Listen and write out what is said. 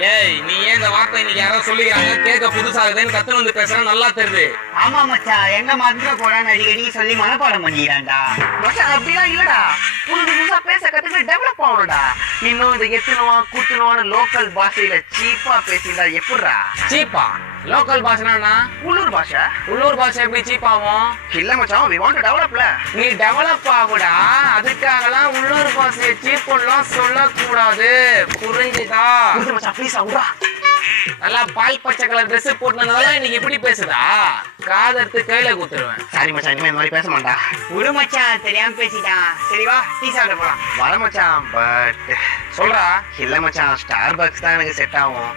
டேய் நீ ஏன் இந்த வார்த்தை இன்னைக்கு யாரோ சொல்லிக்கிறாங்க கேட்க புதுசாகுதுன்னு கத்து வந்து பேசுற நல்லா தெரியுது. ஆமா மச்சான், எங்க மந்திர போடான்னு அடிக்கடி சொல்லி மனப்பாடம் பண்ணிக்கிறான்டா. மச்சான் அப்படிலாம் இல்லடா, புதுசா பேச கத்துக்க டெவலப் ஆகணும்டா. இன்னும் இந்த எத்துணுவா கூத்துணுவான்னு லோக்கல் பாஷையில சீப்பா பேசியிருந்தா எப்படிடா? சீப்பா லோக்கல் பாஷைனா உள்ளூர் பாஷை. உள்ளூர் பாஷை எப்படி சீப் ஆகும்? இல்ல மச்சான், we want to developல. நீ டெவலப் ஆகுடா, அதுக்காகலாம் உள்ளூர் பாஷையை சீப் எல்லாம் சொல்லக்கூடாது, புரிஞ்சுதா? மச்சான் ப்ளீஸ் ஆகுடா. நல்லா பால் பச்சை கலர் ட்ரெஸ் போட்டுனதால இன்னைக்கு இப்படி பேசுதா? காதத்து கையில குத்துருவேன். சாரி மச்சான், இனிமே இந்த மாதிரி பேச மாட்டா. விடு மச்சான், தெரியாம பேசிட்டான். சரி வா டீ சாப்பிட போலாம். வர மச்சான், பட் சொல்றா. இல்ல மச்சான், ஸ்டார் பக்ஸ் தான் எனக்கு செட் ஆகும்.